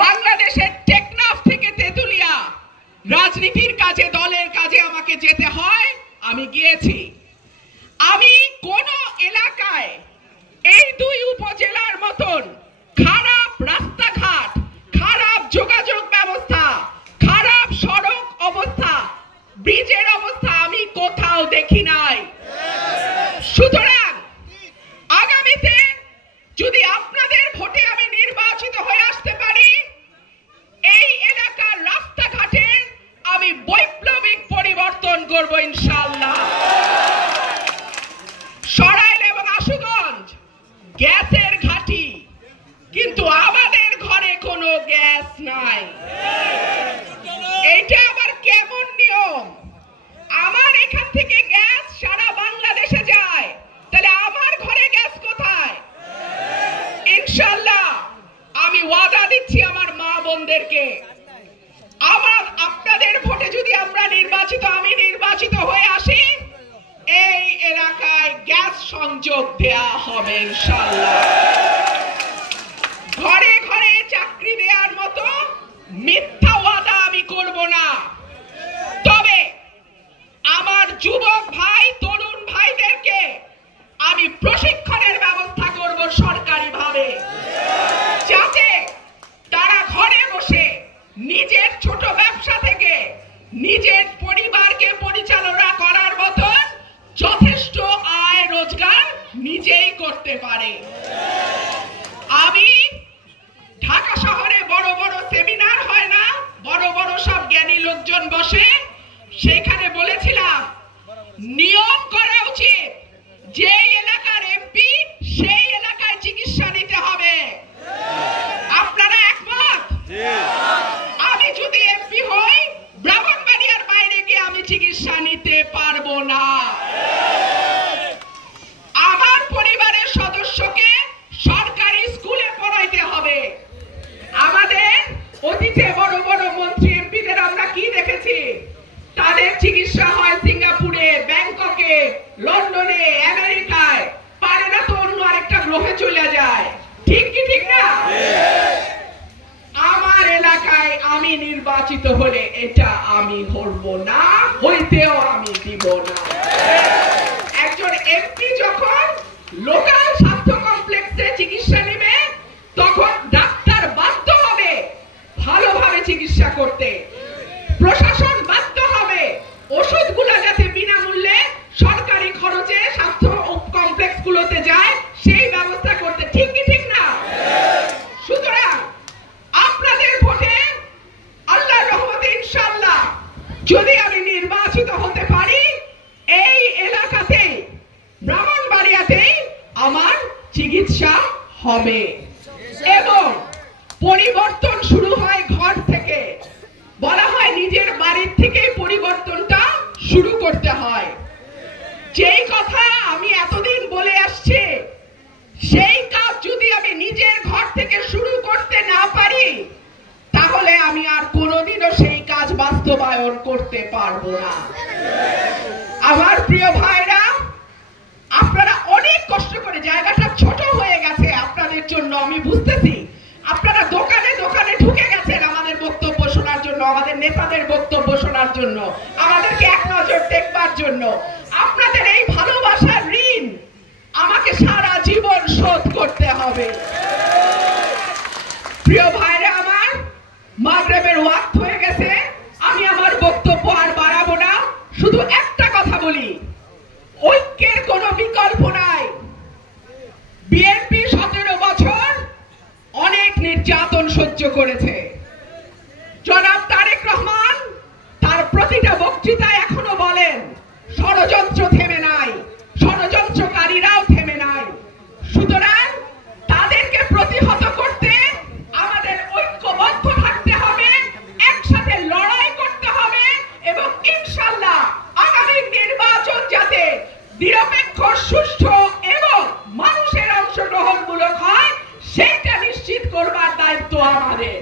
বাংলাদেশের টেকনাফ থেকে তেতুলিয়া রাজনীতির কাজে, দলের কাজে আমাকে যেতে হয়, আমি গিয়েছি। আমি কোন এলাকায় এই দুই উপজেলার মতন খারাপ রাস্তাঘাট, খারাপ যোগাযোগ ব্যবস্থা, খারাপ সড়ক অবস্থা, ব্রিজের অবস্থা আমি কোথাও দেখি নাই। সুতরাং আগামীতে যদি আপনাদের ভোটে আমি নির্বাচিত হয়ে আসতে পারি, এই এলাকার রাস্তাঘাটের আমি বৈপ্লবিক পরিবর্তন করব ইনশাআল্লাহ। সরাইল এবং আশুগঞ্জ গ্যাসের ঘাঁটি, কিন্তু আমাদের ঘরে কোনো গ্যাস নাই। এইটা আবার কেমন নিয়ম? আমার এখান থেকে গ্যাস সারা বাংলাদেশে যায়, তাহলে আমার ঘরে গ্যাস কোথায়? ইনশাআল্লাহ আমি ওয়াদা দিচ্ছি আমার মা বোনদেরকে, আপনাদের ভোটে যদি আমি নির্বাচিত হয়ে আসি, এই এলাকায় গ্যাস সংযোগ দেয়া হবে ইনশাআল্লাহ। ঘরে ঘরে চাকরি দেওয়ার মতো মিথ্যা ওয়াদা আমি করব না। তবে আমার যুবক ভাই, তরুণ ভাইদেরকে আমি প্রশিক্ষণের ব্যবস্থা করব সরকারিভাবে, যাতে তারা ঘরে বসে নিজের ছোট ব্যবসা থেকে নিজের পরিবারকে পরিচালনা করার মতন যথেষ্ট আয় রোজগার নিজেই করতে পারে। আমি ঢাকা শহরে বড় বড় সেমিনার হয় না, বড় বড় সব জ্ঞানী লোকজন বসে, সেখানে বলেছিলাম নিয়ম করা উচিত, যে এলাকার এমপি সেই এলাকায় চিকিৎসা নিতে হবে। আপনারা একমত? আমি যদি এমপি হই, ব্রাহ্মণবাড়িয়ার বাইরে গিয়ে আমি চিকিৎসা নিতে পারবো না। আমার পরিবারের সদস্যকে সরকারি স্কুলে পড়াইতে হবে। আমাদের অতীতে বড় বড় মন্ত্রী এমপিদের আমরা কি দেখেছি? তাদের চিকিৎসা হয় সিঙ্গাপুরে, ব্যাংককে, লন্ডনে, আমেরিকায়, পারে না তো অন্য আরেকটা গ্রহে চলে যায়। ঠিক কি ঠিক না? আমার এলাকায় আমি নির্বাচিত হলে এটা আমি হরব না, হইতেও আমি দিব না। একজন এমপি যখন লোকাল স্বাস্থ্য কমপ্লেক্সে চিকিৎসা নেবে, তখন ডাক্তার বাধ্য হবে ভালোভাবে চিকিৎসা করতে, প্রশাসন বাধ্য হবে ওষুধগুলো যাতে বিনামূল্যে সরকারি খরচে স্বাস্থ্য কমপ্লেক্স গুলোতে যায় সেই ব্যবস্থা করতে। ঠিক কি ঠিক না? সুতরাং আপনাদের ভোটে আল্লাহর রহমতে ইনশাআল্লাহ যদি আমি নির্বাচিত হতে পারি, এই এলাকাতে ব্রাহ্মণবাড়িয়াতেই আমার চিকিৎসা হবে এবং পরিবর্তন শুরু হয় ঘর থেকে। বলা হয় নিজের বাড়ির থেকেই পরিবর্তনটা শুরু করতে হয়। যেই কথা আমি এতদিন বলে আসছি, সেই কাজ যদি আমি নিজের ঘর থেকে শুরু করতে না পারি, তাহলে আমি আর কোনোদিনও সেই কাজ বাস্তবায়ন করতে পারবো না। আমার প্রিয় ভাইরা, আপনারা অনেক কষ্ট করে, জায়গাটা ছোট হয়ে গেছে আপনাদের জন্য, আমি বুঝতেছি। আপনারা দোকানে দোকানে ঢুকে গেছেন আমাদের বক্তব্য শোনার জন্য, আমাদের নেতাদের বক্তব্য শোনার জন্য, আমাদেরকে এক নজর দেখবার জন্য। আপনাদের এই ভালোবাসার ঋণ আমাকে সারা জীবন শোধ করতে হবে। প্রিয় ভাইরা আমার, মাগরিবের ওয়াক্ত হয়ে গেছে, আমি আমার বক্তব্য আর বাড়াবো না। শুধু একটা কথা বলি, ঐক্যের কোনো বিকল্প নাই। বিএনপি 17 বছর অনেক নির্যাতন সহ্য করেছে। জনাব তারেক রহমান তার প্রতিটা বক্তৃতায় এখনো বলেন ষড়যন্ত্র থেমে নাই, ষড়যন্ত্রকারীরাও থেমে নাই। সুতরাং তাদেরকে প্রতিহত করতে আমাদের ঐক্যবদ্ধ থাকতে হবে, একসাথে লড়াই করতে হবে এবং ইনশাআল্লাহ আগামী নির্বাচন যাতে নিরপেক্ষ, সুষ্ঠু এবং মানুষের অংশগ্রহণমূলক হয়, সেটা নিশ্চিত করবার দায়িত্ব আমাদের।